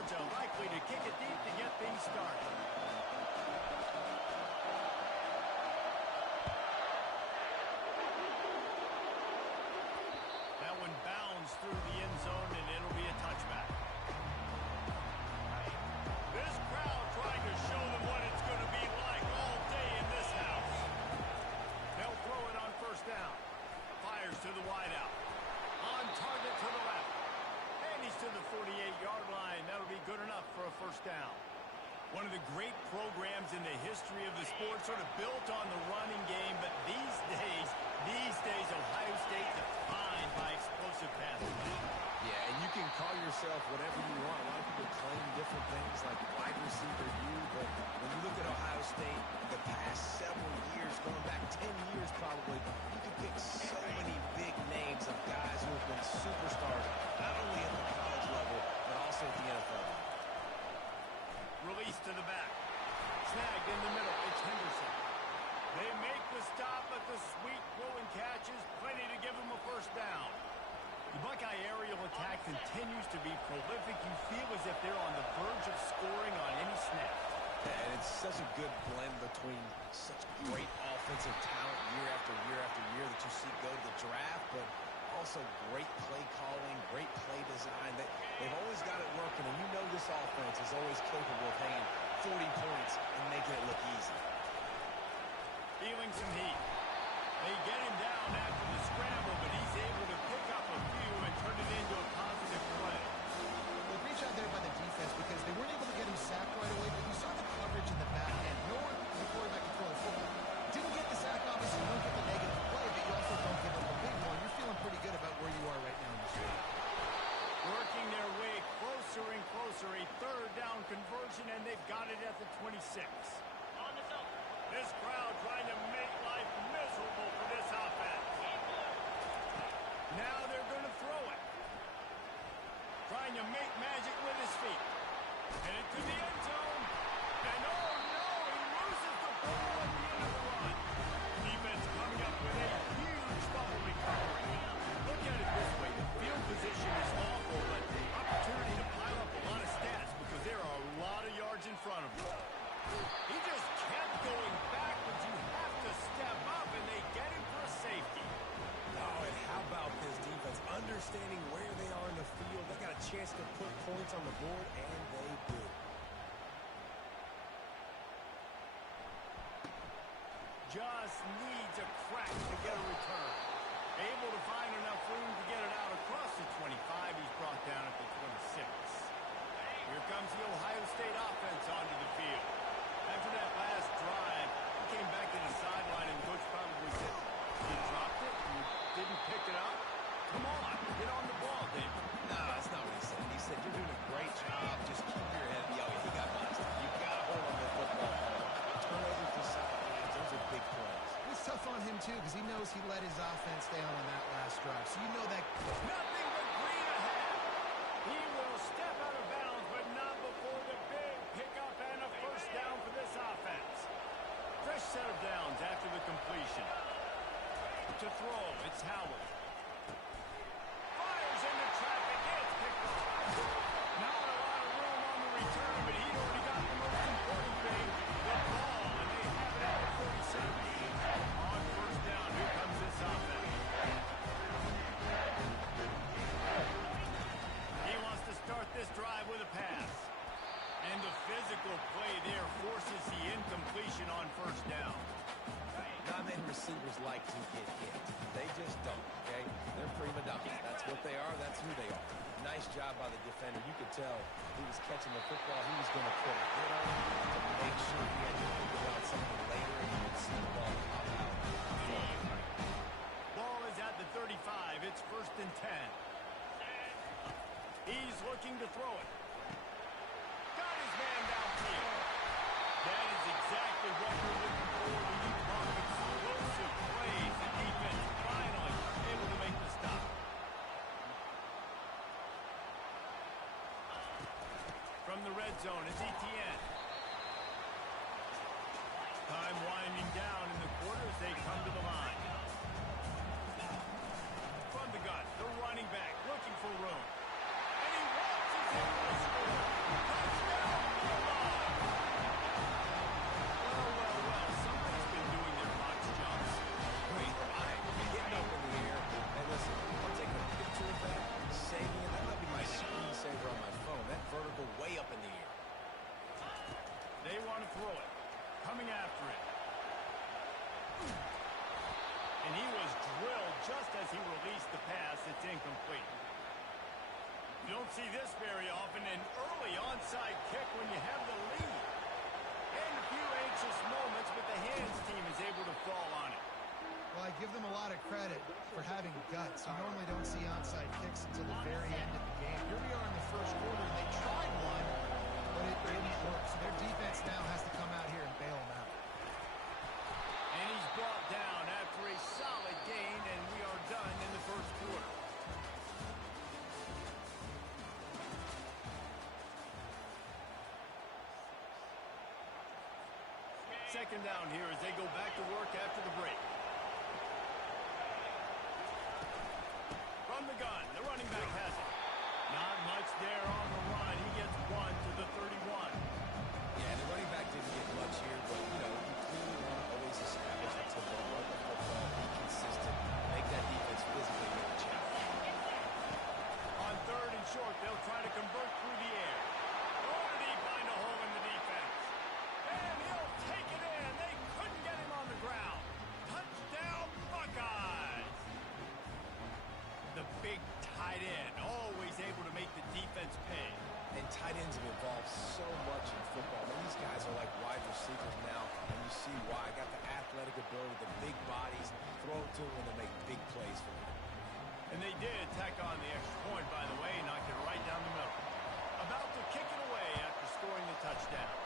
Georgia likely to kick it deep to get things started. That one bounds through the end zone, and it'll be a touchback. This crowd trying to show them what it's going to be like all day in this house. They'll throw it on first down. Fires to the wideout. On target to the left. And he's to the 48-yard line. That'll be good enough for a first down. One of the great programs in the history of the sport, sort of built on the running game, but these days, Ohio State defined by explosive passing. Yeah, and you can call yourself whatever you want. A lot of people claim different things like wide receiver you, but when you look at Ohio State, the past several years, going back 10 years probably, you can pick so many big names of guys who have been superstars, not only at the college level, but also at the NFL level. Release to the back. Snagged in the middle. It's Henderson. They make the stop, but the sweet throwing catch is plenty to give them a first down. The Buckeye aerial attack continues to be prolific. You feel as if they're on the verge of scoring on any snap. And it's such a good blend between such great offensive talent year after year after year that you see go to the draft, but also great play calling, great play design. They've always got it working, and you know this offense is always capable of hanging 40 points and making it look easy. Feeling some heat. They get him down after the scramble, but he's able to pick up a few and turn it into a positive play. Well, great job there by the defense because they weren't able to get him sacked right away, but you saw the coverage in the back end. Nowhere for the quarterback to throw the football. Didn't get the sack, obviously, you don't get the negative play, but you also don't give up a big one. You're feeling pretty good about where you are right now in this game. Working their way closer and closer. A third down conversion, and they've got it at the 26. This crowd trying to make life miserable for this offense. Now they're going to throw it. Trying to make magic with his feet. Headed to the end zone. And oh no, he loses the ball at the end of the run. Defense coming up with a huge fumble recovery. Look at it this way. The field position is awful, but opportunity to pile up a lot of stats because there are a lot of yards in front of him. He just kept going backwards. You have to step up, and they get him for a safety. Oh, and how about this defense? Understanding where they are in the field. They got a chance to put points on the board, and they do. Just needs a crack to get a return. Able to find enough room to get it out across the 25. He's brought down at the 26. Here comes the Ohio State offense onto the field. After that last drive, he came back to the sideline, and the coach probably said, "You dropped it? You didn't pick it up? Come on, get on the ball, David." No, that's not what he said. He said, "You're doing a great job. Just keep your head." Yo, he got busted. You got to hold on to the football. Turnover to sidelines. Those are big plays. It's tough on him, too, because he knows he let his offense down on that last drive. So you know that. Nothing but green ahead. He will step out of bounds, but not before the big pickup and a first down for this offense. Fresh set of downs after the completion. To throw, it's Howard. Fires into traffic, gets picked off. Not a lot of room on the return, but he'd already got the most important thing, the ball, and they have it at the 47. On first down, here comes this offense. He wants to start this drive with a pass. And the physical play there forces the incompletion on first down. Non-man receivers like to get hit. They just don't, okay? They're prima donnas. That's what they are. That's who they are. Nice job by the defender. You could tell he was catching the football. He was going to put a hit on it to make sure he had to figure out something later, and you could see the ball pop out. Ball is at the 35. It's 1st and 10. He's looking to throw it. Got his man downfield. That is exactly what we're looking for when you talk explosive plays. The defense finally able to make the stop. From the red zone, it's Etienne. Time winding down in the quarter as they come to the line. From the gun, the running back looking for room. And he walks his in for the score. want to throw it. Coming after it. And he was drilled just as he released the pass. It's incomplete. You don't see this very often, an early onside kick when you have the lead. And a few anxious moments, but the hands team is able to fall on it. Well, I give them a lot of credit for having guts. You normally don't see onside kicks until the very end of the game. Here we are in the first quarter, and they tried one, but it didn't work. So their defense now has to come out here and bail them out. And he's brought down after a solid gain, and we are done in the first quarter. Second down here as they go back to work after the break. From the gun, the running back has it. Not much there on the run. He gets one to the 31. Yeah, the running back didn't get much here, but, you know, you clearly want to always establish the tempo, run the football, be consistent, make that defense physically make a challenge. On third and short, they'll try to convert through the air. Oh, did he find a hole in the defense? And he'll take it in. They couldn't get him on the ground. Touchdown, Buckeyes! The big tight end, always able to make the defense pay. And tight ends have evolved so much in football. These guys are like wide receivers now, and you see why. Got the athletic ability, the big bodies, throw it to them and they make big plays for them. And they did tack on the extra point, by the way, knocked it right down the middle. About to kick it away after scoring the touchdown.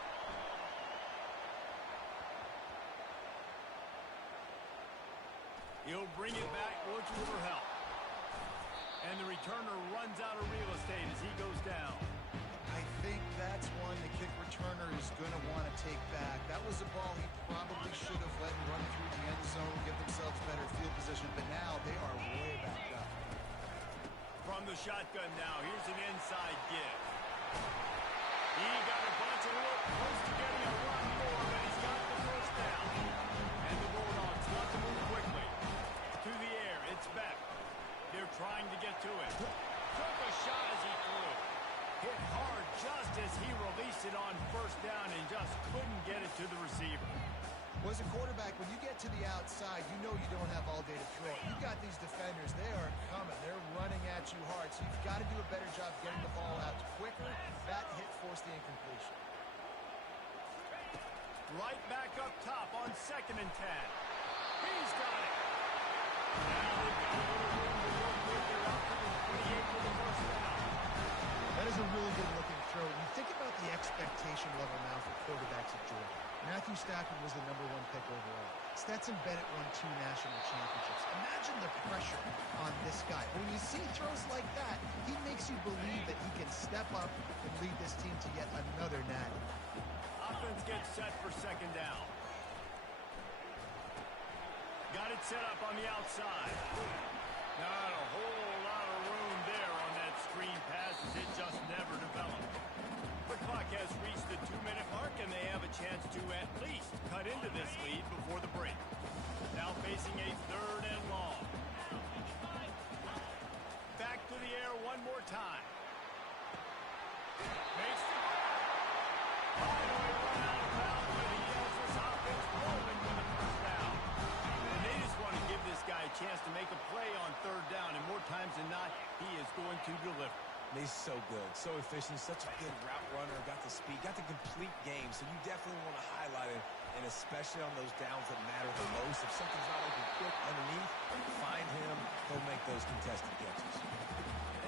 He'll bring it back, looking for help. And the returner runs out of real estate as he goes down. I think that's one the kick returner is going to want to take back. That was a ball he probably should have let run through the end zone, give themselves better field position, but now they are way back up. From the shotgun now, here's an inside give. He got a bunch of work, close to getting a run more, but he's got the first down. And the Bulldogs want to move quickly. To the air, it's Beck. They're trying to get to it. Took a shot as he threw. Hit hard just as he released it on first down and just couldn't get it to the receiver. Well, as a quarterback, when you get to the outside, you know you don't have all day to throw it. You've got these defenders. They are coming. They're running at you hard. So you've got to do a better job getting the ball out quicker. That hit forced the incompletion. Right back up top on 2nd and 10. He's got it. Now they've got a little room to work with. They're out to the 28 for the first down. That is a really good-looking throw. You think about the expectation level now for quarterbacks at Georgia. Matthew Stafford was the #1 pick overall. Stetson Bennett won 2 national championships. Imagine the pressure on this guy. When you see throws like that, he makes you believe that he can step up and lead this team to yet another natty. Offense gets set for 2nd down. Got it set up on the outside. Not a whole lot of room there on that screen pass as it just never developed. The clock has reached the 2-minute mark, and they have a chance to at least cut into this lead before the break. Now facing a 3rd and long. Back to the air one more time. Makes the grab. Finally run out of bounds, but he has this offense rolling with the first down. And they just want to give this guy a chance to make a play on 3rd down, and more times than not, he is going to deliver. He's so good, so efficient, such a good route runner, got the speed, got the complete game, so you definitely want to highlight it, and especially on those downs that matter the most. If something's not open quick underneath, find him, he'll make those contested catches.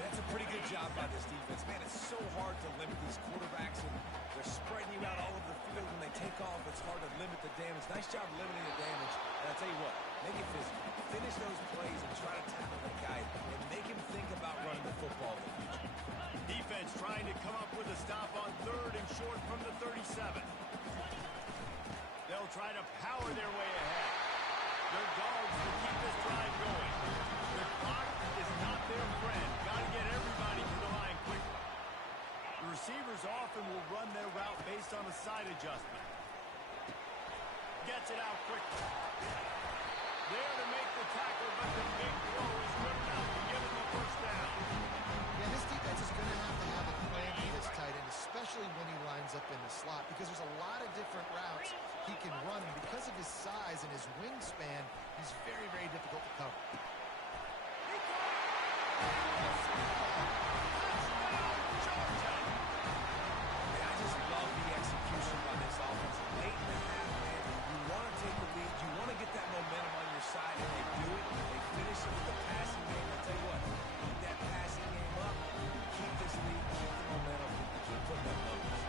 And that's a pretty good job by this defense. Man, it's so hard to limit these quarterbacks, and they're spreading you out all over the field. When they take off, it's hard to limit the damage. Nice job limiting the damage, and I'll tell you what, make it physical. Finish those plays and try to tackle that guy, and make him think about running the football in the future. Defense trying to come up with a stop on 3rd and short from the 37. They'll try to power their way ahead. Their dogs will keep this drive going. The clock is not their friend. Got to get everybody to the line quickly. The receivers often will run their route based on a side adjustment. Gets it out quickly. There to make the tackle, but the big throw is good enough to give them a first down. Yeah, this defense is going to have a plan for this tight end, especially when he lines up in the slot, because there's a lot of different because of his size and his wingspan, he's very, very difficult to cover. I just love the execution by this offense. Late in the half, man, you want to take the lead, you want to get that momentum on your side, and they do it. They finish it with the passing game. I tell you what, keep that passing game up, keep this lead, keep the momentum, and keep putting up numbers.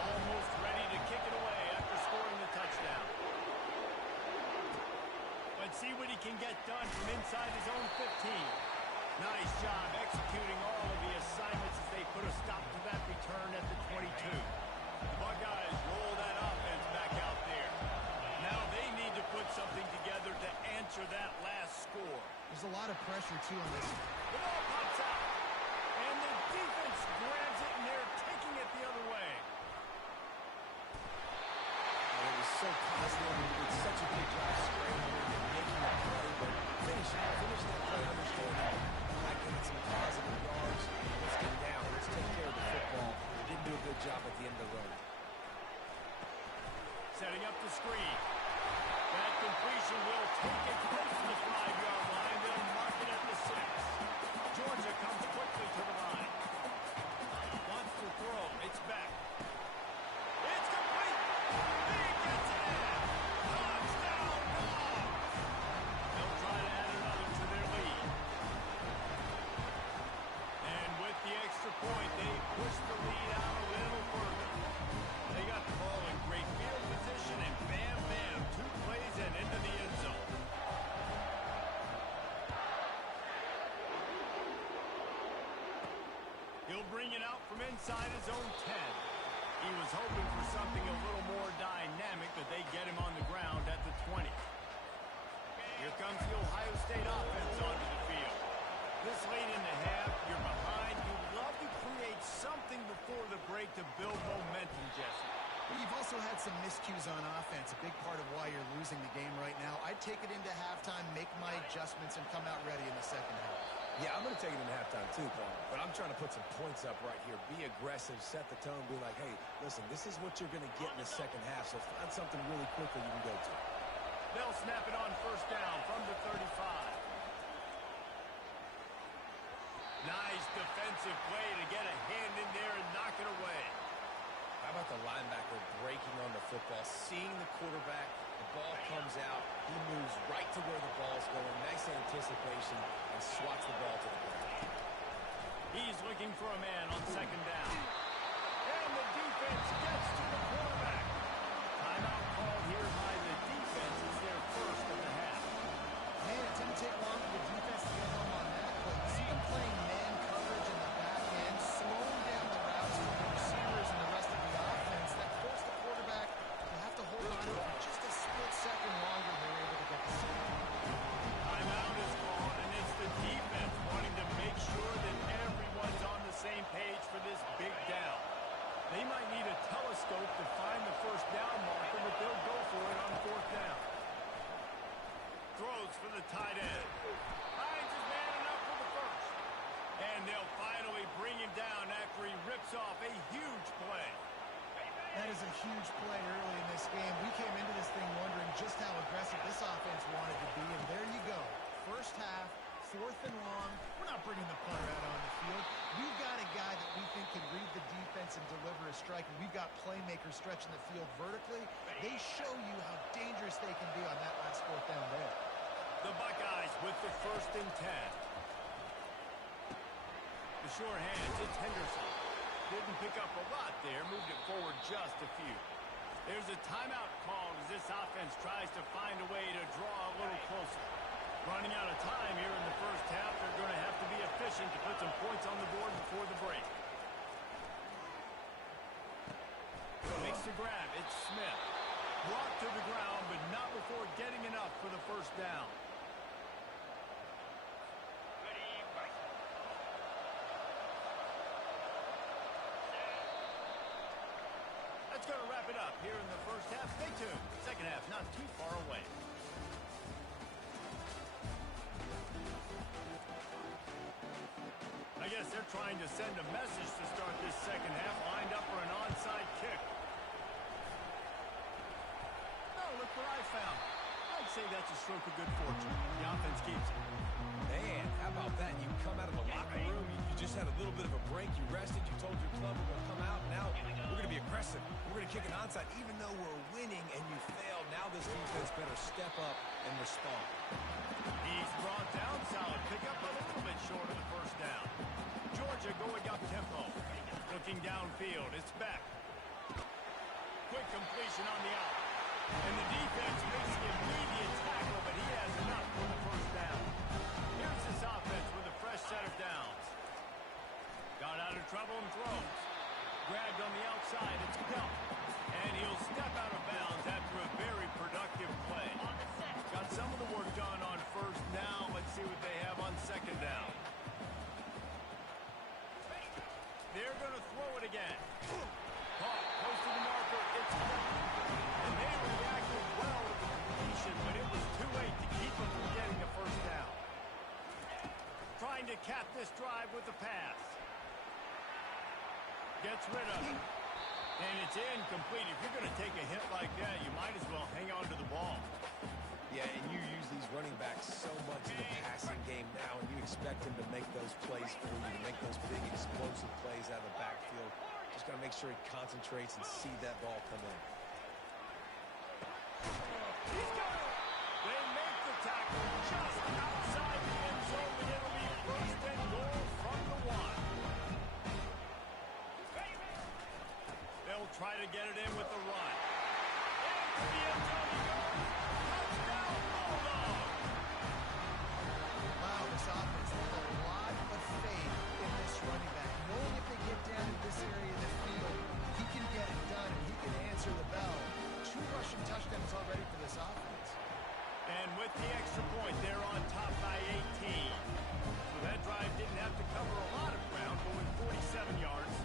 Almost ready to kick it away after scoring the touchdown. Let's see what he can get done from inside his own 15. Nice job executing all of the assignments as they put a stop to that return at the 22. The Buckeyes roll that offense back out there. Now they need to put something together to answer that last score. There's a lot of pressure, too, on this. The ball pops out. And the defense grabs it, and they're taking it the other way. It was so positive. He did such a good job scrambling and making that play, but finish that play understanding. I get some positive yards. Let's get down. Let's take care of the football. Didn't do a good job at the end of the road. Setting up the screen. That completion will take it close to the 5-yard line. They'll mark it at the 6. Georgia comes quickly to the line. Wants to throw. It's back. It's complete. He gets it in. Touchdown, Dogs. They'll try to add another to their lead. And with the extra point, they push the lead out a little further. They got the ball in great field position, and bam, bam, 2 plays and into the end zone. He'll bring it out from inside his own 10. He was hoping for something a little more dynamic, but they get him on the ground at the 20. Here comes the Ohio State offense onto the field. This late in the half, you're behind. You'd love to create something before the break to build momentum, Jesse. But you've also had some miscues on offense, a big part of why you're losing the game right now. I'd take it into halftime, make my adjustments, and come out ready in the second half. Yeah, I'm going to take it in halftime too, Paul. But I'm trying to put some points up right here. Be aggressive, set the tone, be like, hey, listen, this is what you're going to get in the second half, so find something really quickly you can go to. They'll snap it on first down from the 35. Nice defensive play to get a hand in there and knock it away. How about the linebacker breaking on the football, seeing the quarterback, the ball comes out, he moves right to where the ball's going, nice anticipation, and swats the ball to the ground. He's looking for a man on second down. And the defense gets to the quarterback. Timeout called here by the defense. It's their first of the half. Man, it didn't take long for the defense to get home on that play. You see them playing man coverage in the back end, slowing down the routes for the receivers and the rest of the offense. That forced the quarterback to have to hold on to it for just a split second longer. They were able to get the sack. Timeout is called, and it's the defense wanting to make sure that everyone's on the same page for this big down. They might need a telescope to find the first down marker, but they'll go for it on fourth down. Throws for the tight end. Finds his man enough for the first. And they'll finally bring him down after he rips off a huge play. That is a huge play early in this game. We came into this thing wondering just how aggressive this offense wanted to be, and there you go. First half, 4th and long. We're not bringing the punter out on the field. We've got a guy that we think can read the defense and deliver a strike, and we've got playmakers stretching the field vertically. They show you how dangerous they can be on that last 4th down there. The Buckeyes with the 1st and 10. The sure hands, it's Henderson. Didn't pick up a lot there, moved it forward just a few. There's a timeout called as this offense tries to find a way to draw a little closer. Running out of time here in the first half, they're going to have to be efficient to put some points on the board before the break. Makes the grab, it's Smith. Brought to the ground, but not before getting enough for the first down. That's going to wrap it up here in the first half. Stay tuned. Second half, not too far away. I guess they're trying to send a message to start this second half, lined up for an onside kick. Oh, look where I say that's a stroke of good fortune. The offense keeps it. Man, how about that? You come out of the locker room, you just had a little bit of a break, you rested, you told your club we're going to come out, now we're going to be aggressive. We're going to kick an onside, even though we're winning and you failed. Now this defense better step up and respond. He's brought down solid. Pick up a little bit short of the first down. Georgia going up tempo. Looking downfield. It's back. Quick completion on the out. And the defense makes the immediate tackle, but he has enough for the first down. Here's this offense with a fresh set of downs. Got out of trouble and throws. Grabbed on the outside. It's Bell. And he'll step out of bounds after a very productive play. Got some of the work done on first down. Let's see what they have on second down. They're going to throw it again. Caught, close to the marker. It's caught. And they reacted well to the completion, but it was too late to keep them from getting the first down. Trying to cap this drive with the pass. Gets rid of it. And it's incomplete. If you're going to take a hit like that, you might as well hang on to the ball. Yeah, and you use these running backs so much in the passing game now, and you expect them to make those plays for you, to make those big explosive plays out of the backfield. Just got to make sure he concentrates and see that ball come in. He's got it. They make the tackle just outside the end zone, and it'll be first and goal from the one. They'll try to get it in with the run. Into the end zone he goes. Touchdown, Bulldog. Wow, this offense has a lot of faith in this running back. Knowing if they get down in this area of the field, he can get it done and he can answer the bell. 2 rushing touchdowns already for this offense. And with the extra point, they're on top by 18. So that drive didn't have to cover a lot of ground, going 47 yards.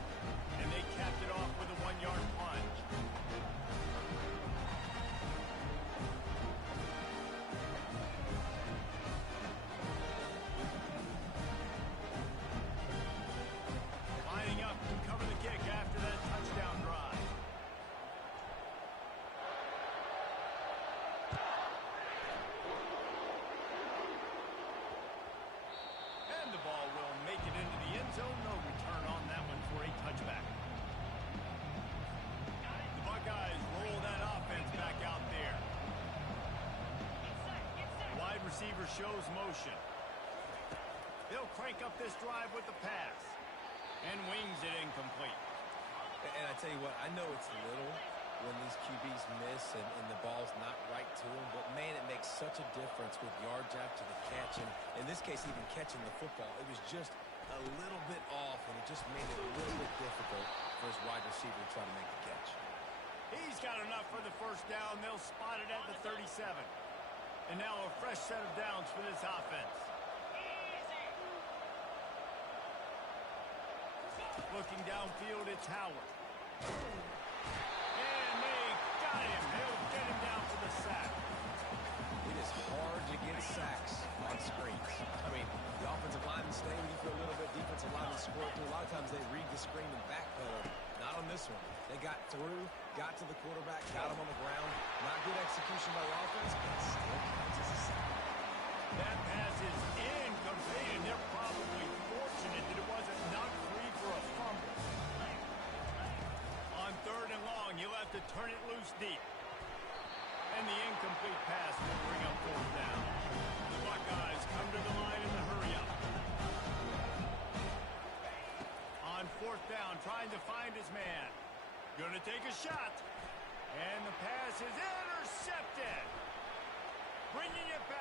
And they capped it off with a 1-yard plunge. Lining up to cover the kick after that touchdown drive. And the ball will make it into the end zone. No return on that one for a touchback. The Buckeyes roll that offense back out there. Wide receiver shows motion. They'll crank up this drive with the pass. And wings it incomplete. And I tell you what, I know it's little when these QBs miss and the ball's not right to them, but man, it makes such a difference with yards after the catch, and in this case, even catching the football. It was just a little bit off, and it just made it a little bit difficult for his wide receiver to try to make the catch. He's got enough for the first down. They'll spot it at the 37. And now a fresh set of downs for this offense. Looking downfield, it's Howard. And they got him. He'll get him down for the sack. It is hard to get sacks on screens. I mean, the offensive linemen stay with you for a little bit, defensive linemen squirt through. A lot of times they read the screen and backpedal. Not on this one. They got through, got to the quarterback, got him on the ground. Not good execution by the offense, but still counts as a sack. That pass is incomplete, and they're probably fortunate that it wasn't knocked free for a fumble. On 3rd and long, he'll have to turn it loose deep. And the incomplete pass will bring up 4th down. The Buckeyes come to the line in the hurry-up. On 4th down, trying to find his man. Gonna take a shot. And the pass is intercepted. Bringing it back